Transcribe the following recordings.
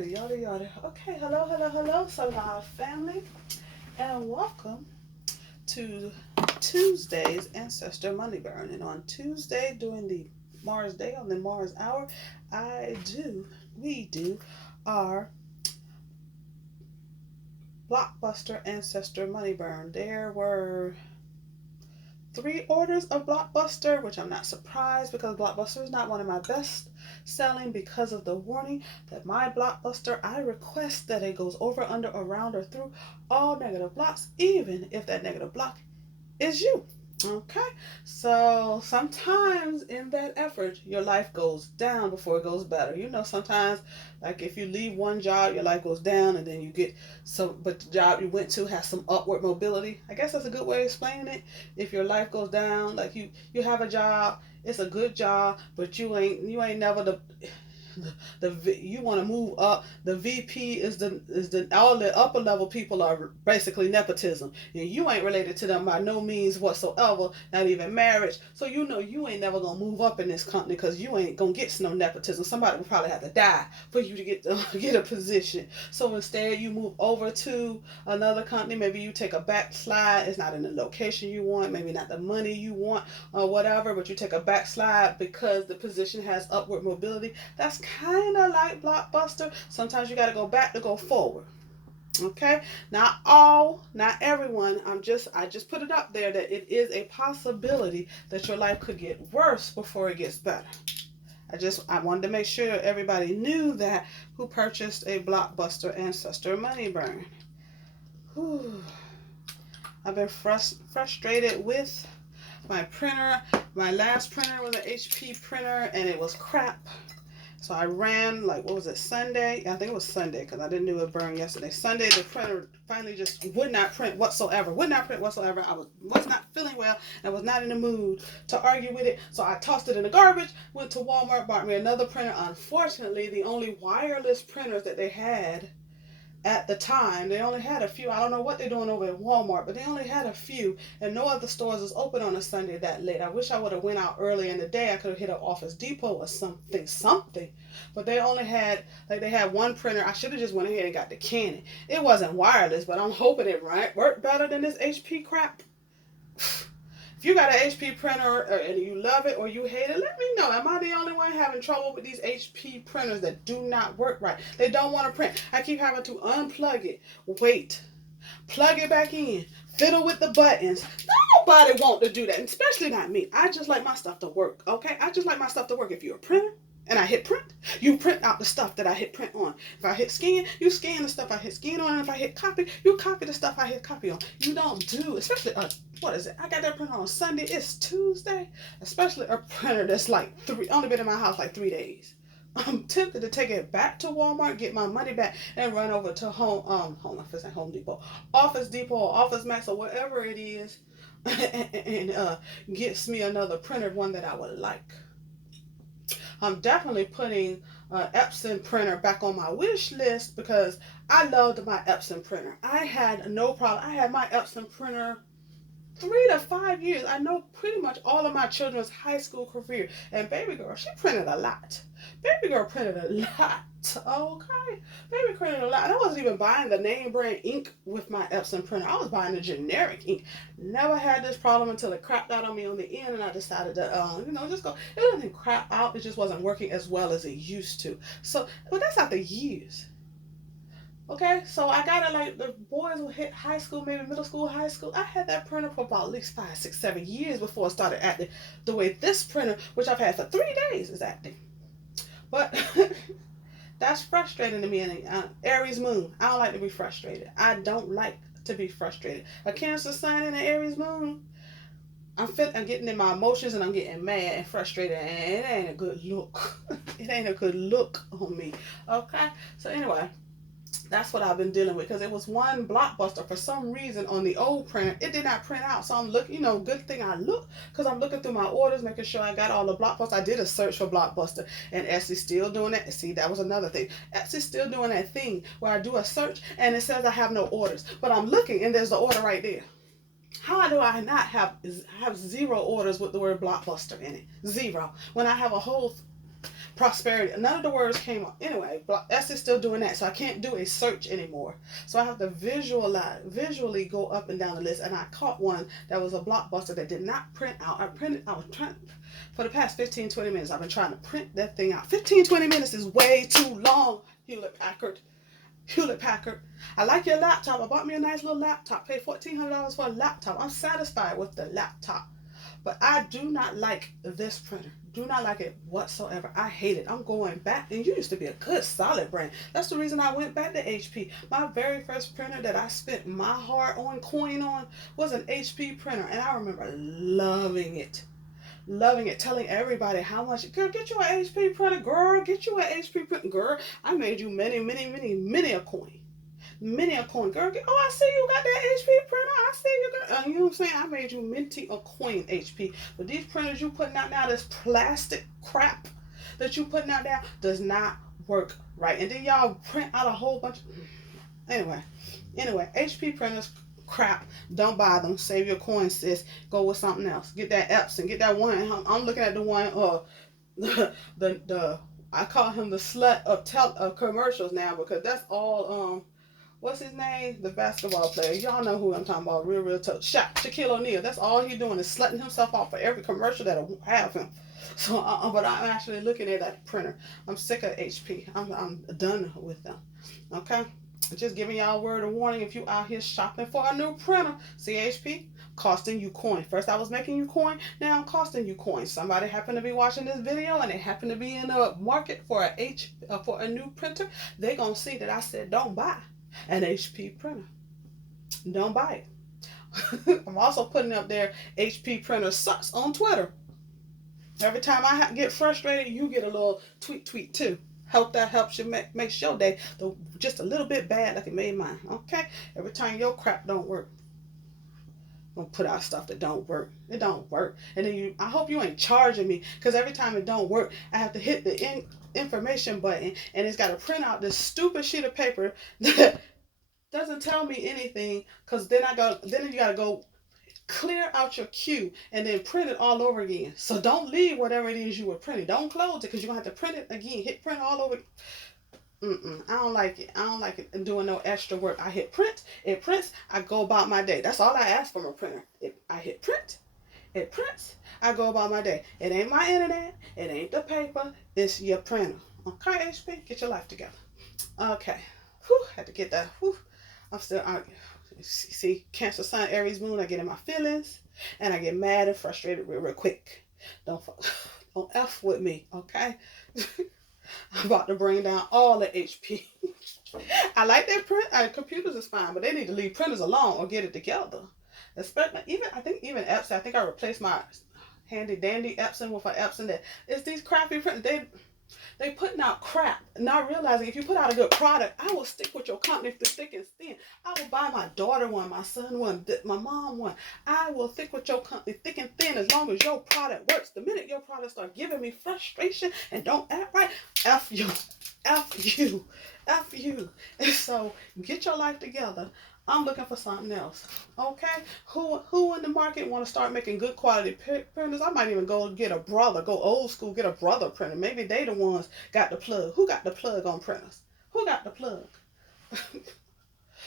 Yada yada. Okay, hello, Salah family, and welcome to Tuesday's Ancestor Money Burn. And on Tuesday, during the Mars Day, on the Mars Hour, we do our Blockbuster Ancestor Money Burn. There were 3 orders of Blockbuster, which I'm not surprised because Blockbuster is not one of my best selling because of the warning that my Blockbuster, I request that it goes over, under, around, or through all negative blocks, even if that negative block is you. Okay, so sometimes in that effort, your life goes down before it goes better. Sometimes, like if you leave one job, your life goes down, and then you get some, but the job you went to has some upward mobility. I guess that's a good way of explaining it. If your life goes down, like you have a job, it's a good job, but you ain't never you want to move up. The VP is the all the upper level people are basically nepotism, and you ain't related to them by no means whatsoever, not even marriage. So you ain't never gonna move up in this company because you ain't gonna get no nepotism. Somebody will probably have to die for you to get a position. So instead, you move over to another company. Maybe you take a backslide. It's not in the location you want, maybe not the money you want or whatever, but you take a backslide because the position has upward mobility. That's kind of like Blockbuster. Sometimes you got to go back to go forward. Okay, not everyone. I just put it up there that it is a possibility that your life could get worse before it gets better. I wanted to make sure everybody knew that who purchased a Blockbuster Ancestor Money Burn. Whew. I've been frustrated with my printer. My last printer was an HP printer and it was crap. So I ran, like, what was it, Sunday? I think it was Sunday because I didn't do a burn yesterday. Sunday, the printer finally just would not print whatsoever. I was not feeling well and was not in the mood to argue with it. So I tossed it in the garbage, went to Walmart, bought me another printer. Unfortunately, the only wireless printers that they had at the time, they only had a few. I don't know what they're doing over at Walmart, but they only had a few, and no other stores is open on a Sunday that late. I wish I would have went out early in the day. I could have hit up Office Depot or something. But they only had, they had one printer. I should have just went ahead and got the Canon. It wasn't wireless, but I'm hoping it worked better than this HP crap. If you got an HP printer and you love it or you hate it, let me know. Am I the only one having trouble with these HP printers that do not work right? They don't want to print. I keep having to unplug it, wait, plug it back in, fiddle with the buttons. Nobody want to do that, especially not me. I just like my stuff to work, okay? I just like my stuff to work. If you're a printer and I hit print, you print out the stuff that I hit print on. If I hit scan, you scan the stuff I hit scan on. And if I hit copy, you copy the stuff I hit copy on. You don't do, especially what is it? I got that printer on Sunday. It's Tuesday. Especially a printer that's like only been in my house like 3 days. I'm tempted to take it back to Walmart, get my money back, and run over to Home Depot, Office Depot, or Office Max, or whatever it is, and gets me another printer, one that I would like. I'm definitely putting Epson printer back on my wish list because I loved my Epson printer. I had no problem. I had my Epson printer 3 to 5 years. I know pretty much all of my children's high school career. And baby girl, she printed a lot. Baby girl printed a lot. Okay. Baby printed a lot. And I wasn't even buying the name brand ink with my Epson printer. I was buying the generic ink. Never had this problem until it crapped out on me on the end, and I decided to, just go. It didn't crap out. It just wasn't working as well as it used to. So, but that's after years. Okay, so I got it like the boys will hit high school, maybe middle school, high school. I had that printer for about at least 5, 6, 7 years before it started acting the way this printer, which I've had for 3 days, is acting. But that's frustrating to me. And Aries moon, I don't like to be frustrated. I don't like to be frustrated. A Cancer sign and an Aries moon, I'm getting in my emotions and I'm getting mad and frustrated, and it ain't a good look. It ain't a good look on me. Okay, so anyway. That's what I've been dealing with, because it was one Blockbuster for some reason on the old printer. It did not print out. So I'm looking, good thing I look, because I'm looking through my orders, making sure I got all the Blockbuster. I did a search for Blockbuster, and Etsy's still doing that. See, that was another thing. Etsy's still doing that thing where I do a search and it says I have no orders. But I'm looking and there's the order right there. How do I not have 0 orders with the word Blockbuster in it? 0. When I have a whole prosperity. None of the words came up. Anyway, S is still doing that, so I can't do a search anymore. So I have to visually go up and down the list. And I caught one that was a Blockbuster that did not print out. I was trying, for the past 15, 20 minutes, I've been trying to print that thing out. 15, 20 minutes is way too long, Hewlett Packard. Hewlett Packard. I like your laptop. I bought me a nice little laptop. Paid $1,400 for a laptop. I'm satisfied with the laptop. But I do not like this printer. Do not like it whatsoever. I hate it. I'm going back. And you used to be a good, solid brand. That's the reason I went back to HP. My very first printer that I spent my hard-earned coin on was an HP printer. And I remember loving it. Loving it, telling everybody how much. Girl, get you an HP printer, girl. Get you an HP printer, girl. I made you many a coin. Many a coin, girl. Oh, I see you got that HP printer. I see you got. You know what I'm saying? I made you minty a coin, HP. But these printers you putting out now, this plastic crap that you putting out there does not work right. And then y'all print out a whole bunch. Anyway, HP printers. Crap, don't buy them. Save your coin, sis. Go with something else. Get that Epson. Get that one. I'm looking at the one. The I call him the slut of commercials now, because that's all. What's his name? The basketball player. Y'all know who I'm talking about. Real tough. Shaquille O'Neal. That's all he's doing is slutting himself off for every commercial that'll have him. So, but I'm actually looking at that printer. I'm sick of HP. I'm done with them. Okay. Just giving y'all a word of warning if you out here shopping for a new printer. CHP, costing you coin. First I was making you coin, now I'm costing you coin. Somebody happened to be watching this video and they happen to be in a market for a new printer. They gonna see that I said don't buy an HP printer. Don't buy it. I'm also putting up there HP printer sucks on Twitter. Every time I get frustrated, you get a little tweet too. Hope that helps you make your day just a little bit bad like it made mine. Okay? Every time your crap don't work, I'm gonna put out stuff that don't work. It don't work. And then I hope you ain't charging me, because every time it don't work, I have to hit the information button, and it's got to print out this stupid sheet of paper that doesn't tell me anything, because then you gotta go clear out your queue and then print it all over again. So don't leave whatever it is you were printing. Don't close it, because you're gonna have to print it again. Hit print all over. I don't like it. I don't like it and doing no extra work. I hit print, it prints, I go about my day. That's all I ask from a printer. I hit print, it prints, I go about my day. It ain't my internet, it ain't the paper, it's your printer. Okay, HP, get your life together. Okay. Whew, had to get that. Whew. See, Cancer, Sun, Aries, Moon, I get in my feelings, and I get mad and frustrated real quick. Don't F with me, okay? I'm about to bring down all the HP. I like their computers is fine, but they need to leave printers alone or get it together. Especially even Epson. I think I replaced my handy dandy Epson with an Epson that it's these crappy printers. They putting out crap, not realizing if you put out a good product, I will stick with your company through thick and thin. I will buy my daughter one, my son one, my mom one. I will stick with your company thick and thin as long as your product works. The minute your product start giving me frustration and don't act right, F you, F you, F you. And so get your life together. I'm looking for something else. Okay? Who in the market want to start making good quality printers? I might even go old school, get a brother printer. Maybe they the ones got the plug. Who got the plug on printers? Who got the plug?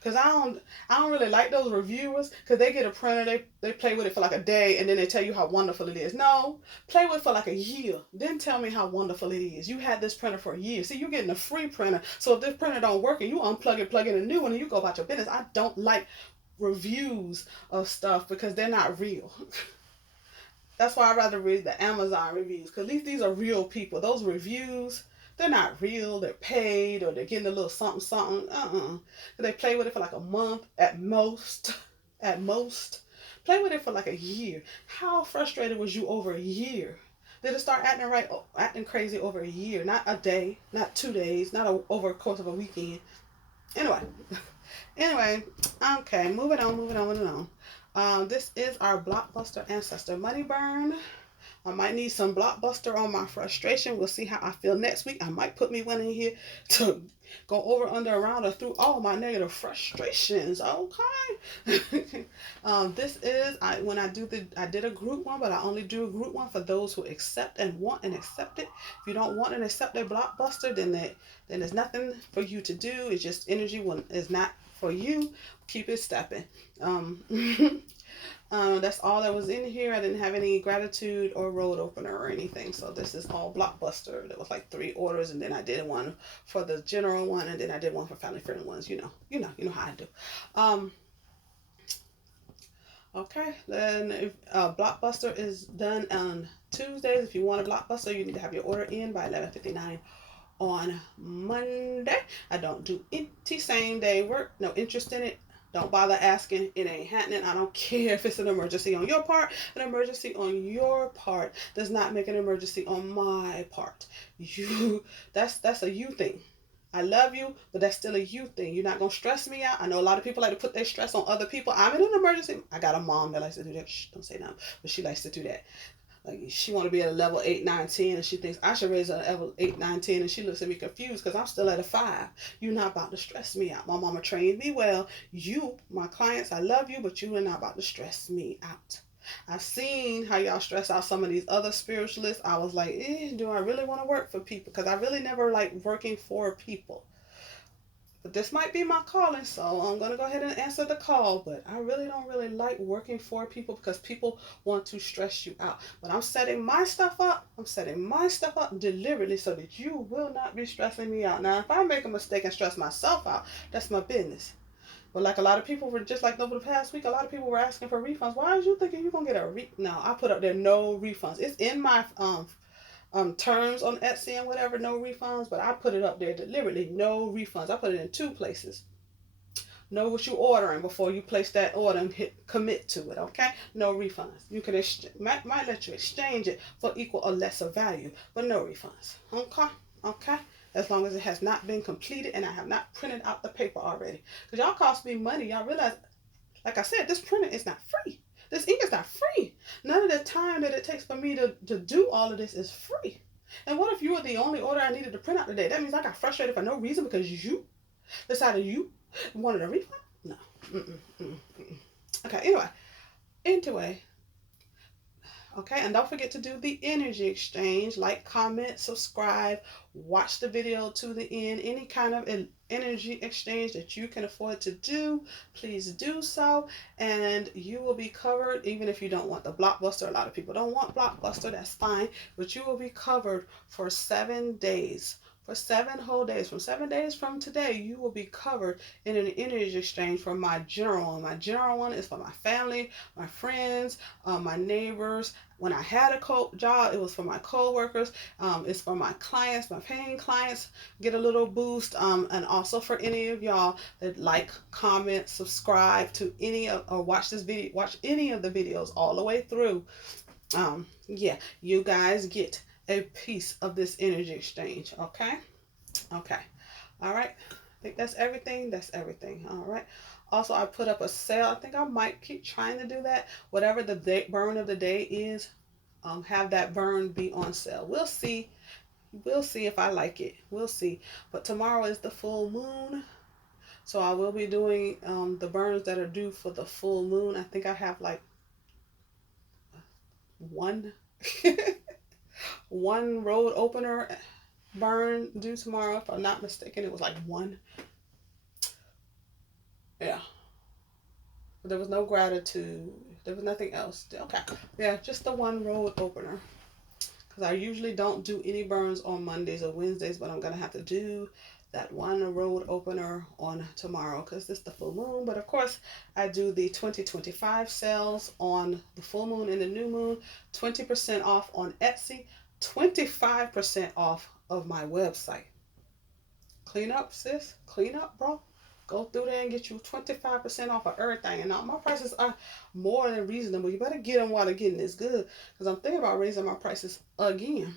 Because I don't really like those reviewers, because they get a printer, they play with it for like a day, and then they tell you how wonderful it is. No, play with it for like a year, then tell me how wonderful it is. You had this printer for a year. See, you're getting a free printer, so if this printer don't work and you unplug it, plug in a new one, and you go about your business. I don't like reviews of stuff because they're not real. That's why I rather read the Amazon reviews, because at least these are real people. Those reviews, they're not real. They're paid, or they're getting a little something. They play with it for like a month at most. At most. Play with it for like a year. How frustrated was you over a year? Did it start acting crazy over a year? Not a day, not 2 days, not over the course of a weekend. Anyway, okay, moving on. This is our Blockbuster Ancestor money burn. I might need some Blockbuster on my frustration. We'll see how I feel next week. I might put me one in here to go over, under, around, or through all my negative frustrations. Okay. This is when I did a group one, but I only do a group one for those who accept and want and accept it. If you don't want and accept a Blockbuster, then there's nothing for you to do. It's just energy when it's not for you. Keep it stepping. That's all that was in here. I didn't have any gratitude or road opener or anything. So this is all Blockbuster. There was like 3 orders, and then I did one for the general one, and then I did one for family friendly ones. You know how I do. Okay, then if Blockbuster is done on Tuesdays. If you want a Blockbuster, you need to have your order in by 11:59 on Monday. I don't do any same day work. No interest in it. Don't bother asking. It ain't happening. I don't care if it's an emergency on your part. An emergency on your part does not make an emergency on my part. That's a you thing. I love you, but that's still a you thing. You're not gonna stress me out. I know a lot of people like to put their stress on other people. I'm in an emergency. I got a mom that likes to do that. Shh, don't say nothing, but she likes to do that. Like, she want to be at a level 8, 9, 10, and she thinks I should raise her to level 8, 9, 10, and she looks at me confused because I'm still at a 5. You're not about to stress me out. My mama trained me well. You, my clients, I love you, but you are not about to stress me out. I've seen how y'all stress out some of these other spiritualists. I was like, do I really want to work for people? Because I really never like working for people. But this might be my calling, so I'm going to go ahead and answer the call. But I really don't really like working for people because people want to stress you out. But I'm setting my stuff up. I'm setting my stuff up deliberately so that you will not be stressing me out. Now, if I make a mistake and stress myself out, that's my business. But like a lot of people were, just like over the past week, a lot of people were asking for refunds. Why are you thinking you're going to get a No, I put up there no refunds. It's in my terms on Etsy and whatever, no refunds, but I put it up there deliberately, no refunds. I put it in 2 places. Know what you're ordering before you place that order and hit commit to it, okay? No refunds. You can might let you exchange it for equal or lesser value, but no refunds, okay? As long as it has not been completed and I have not printed out the paper already. Because y'all cost me money. Y'all realize, like I said, this printer is not free. This ink is not free. None of the time that it takes for me to do all of this is free. And what if you were the only order I needed to print out today? That means I got frustrated for no reason because you decided you wanted a refund? No. Okay, anyway. Okay, and don't forget to do the energy exchange. Like, comment, subscribe, watch the video to the end. Any kind of energy exchange that you can afford to do, please do so. And you will be covered, even if you don't want the Blockbuster. A lot of people don't want Blockbuster, that's fine. But you will be covered for 7 days. For 7 whole days. From 7 days from today, you will be covered in an energy exchange for my general one. My general one is for my family, my friends, my neighbors. When I had a job, it was for my co-workers. It's for my clients, my paying clients, get a little boost. And also for any of y'all that like, comment, subscribe to any of, or watch this video, watch any of the videos all the way through. Yeah, you guys get a piece of this energy exchange. Okay. All right, I think that's everything. All right. Also, I put up a sale. I think I might keep trying to do that. Whatever the burn of the day is, have that burn be on sale. We'll see if I like it. We'll see. But tomorrow is the full moon, so I will be doing the burns that are due for the full moon. I think I have like one one road opener burn due tomorrow. If I'm not mistaken, it was like 1. Yeah. But there was no gratitude. There was nothing else. Okay. Yeah, just the one road opener. Because I usually don't do any burns on Mondays or Wednesdays, but I'm going to have to do that one road opener on tomorrow because it's the full moon. But of course, I do the 2025 sales on the full moon and the new moon. 20% off on Etsy. 25% off of my website. Clean up, sis. Clean up, bro. Go through there and get you 25% off of everything. And now my prices are more than reasonable. You better get them while they're getting this good. Because I'm thinking about raising my prices again.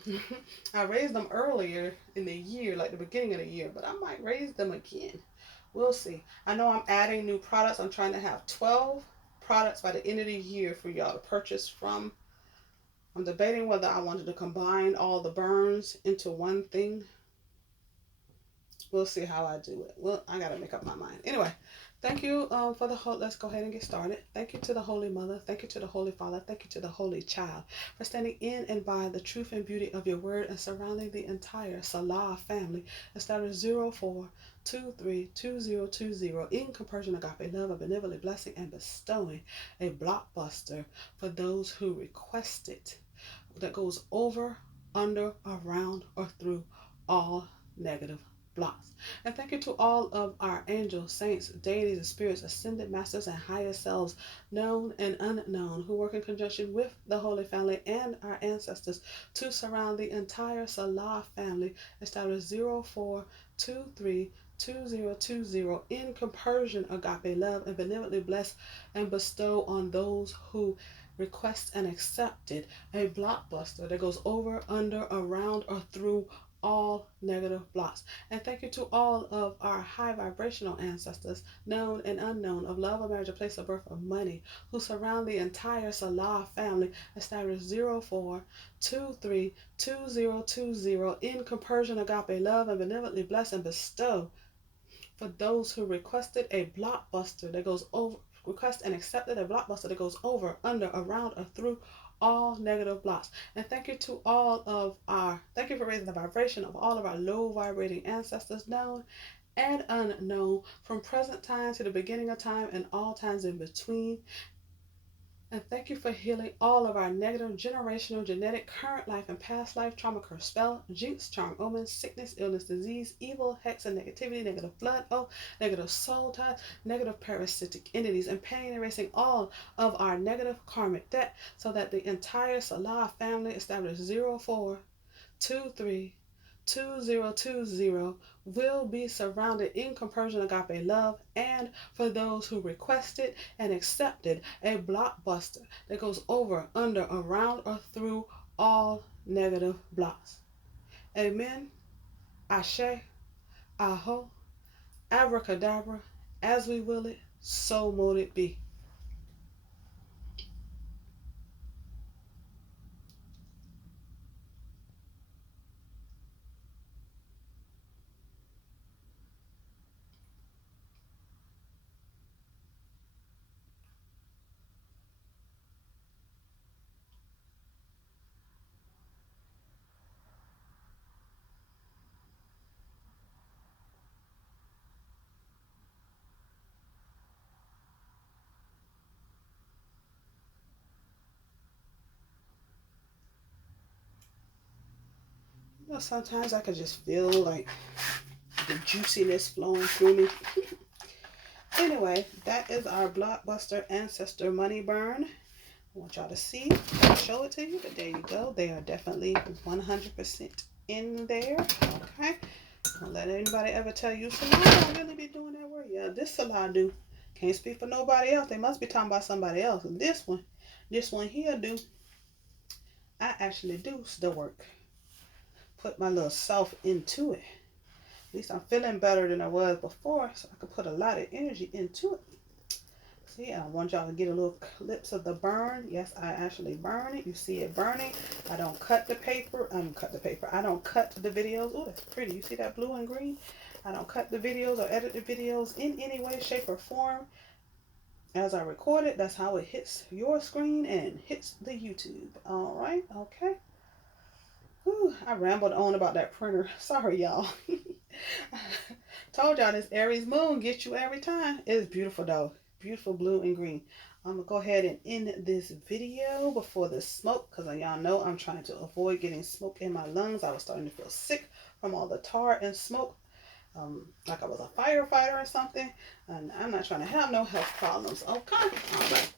I raised them earlier in the year, like the beginning of the year. But I might raise them again. We'll see. I know I'm adding new products. I'm trying to have 12 products by the end of the year for y'all to purchase from. I'm debating whether I wanted to combine all the burns into one thing. We'll see how I do it. Well, I gotta make up my mind. Anyway, thank you for the whole. Let's go ahead and get started. Thank you to the Holy Mother. Thank you to the Holy Father. Thank you to the Holy Child for standing in and by the truth and beauty of your word and surrounding the entire Salah family. Established 04232020 in compersion, agape love, a benevolent blessing, and bestowing a blockbuster for those who request it, that goes over, under, around, or through all negative blocks. And thank you to all of our angels, saints, deities, and spirits, ascended masters, and higher selves, known and unknown, who work in conjunction with the Holy Family and our ancestors to surround the entire Salah family. Established 04232020 in compersion, agape love, and benevolently bless and bestow on those who request and accepted a blockbuster that goes over, under, around, or through all negative blocks. And thank you to all of our high vibrational ancestors, known and unknown, of love, of marriage, a place of birth, of money, who surround the entire Salah family. Established 04232020 in compersion, agape love, and benevolently bless and bestow for those who requested a blockbuster that goes over, request and accepted a blockbuster that goes over, under, around, or through all negative blocks. And thank you to all of our, thank you for raising the vibration of all of our low vibrating ancestors, known and unknown, from present time to the beginning of time and all times in between. And thank you for healing all of our negative, generational, genetic, current life, and past life trauma, curse, spell, jinx, charm, omen, sickness, illness, disease, evil, hex, and negativity, negative blood, negative soul ties, negative parasitic entities, and pain, erasing all of our negative karmic debt, so that the entire Salah family, established 04232020, will be surrounded in compersion, agape love, and for those who requested and accepted a blockbuster that goes over, under, around, or through all negative blocks. Amen. Ashe. Aho. Abracadabra. As we will it, so mote it be. You know, sometimes I could just feel like the juiciness flowing through me. Anyway, that is our Blockbuster Ancestor money burn. I want y'all to see. I'll show it to you, but there you go. They are definitely 100% in there. Okay. Don't let anybody ever tell you, Salah don't really be doing that work. Yeah, this Salah do. Can't speak for nobody else. They must be talking about somebody else. This one here do. I actually do the work. Put my little self into it. At least I'm feeling better than I was before, so I could put a lot of energy into it. See, I want y'all to get a little clips of the burn. Yes, I actually burn it. You see it burning. I don't cut the paper. I don't cut the videos. Oh, that's pretty. You see that blue and green? I don't cut the videos or edit the videos in any way, shape, or form. As I record it, that's how it hits your screen and hits the YouTube. All right, okay. Whew, I rambled on about that printer. Sorry, y'all. Told y'all this Aries moon gets you every time. It's beautiful, though. Beautiful blue and green. I'm going to go ahead and end this video before the smoke, because y'all know I'm trying to avoid getting smoke in my lungs. I was starting to feel sick from all the tar and smoke, like I was a firefighter or something. And I'm not trying to have no health problems. Okay. All right.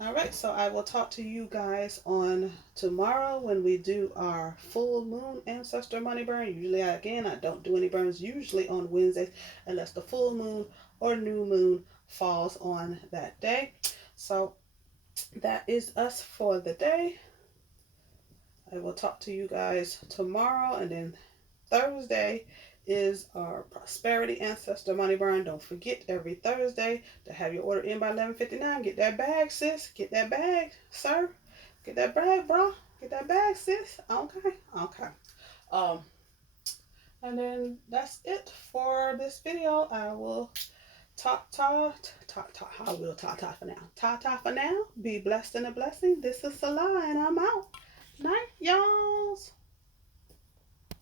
All right, so I will talk to you guys on tomorrow when we do our full moon ancestor money burn. Usually, again, I don't do any burns usually on Wednesdays unless the full moon or new moon falls on that day. So that is us for the day. I will talk to you guys tomorrow, and then Thursday is our prosperity ancestor money burn. Don't forget every Thursday to have your order in by 11:59. Get that bag, sis. Get that bag, sir. Get that bag, bro. Get that bag, sis. Okay. Okay. Um, and then that's it for this video. I will I will ta for now. Ta for now. Be blessed and a blessing. This is Salah, and I'm out. Night, y'all.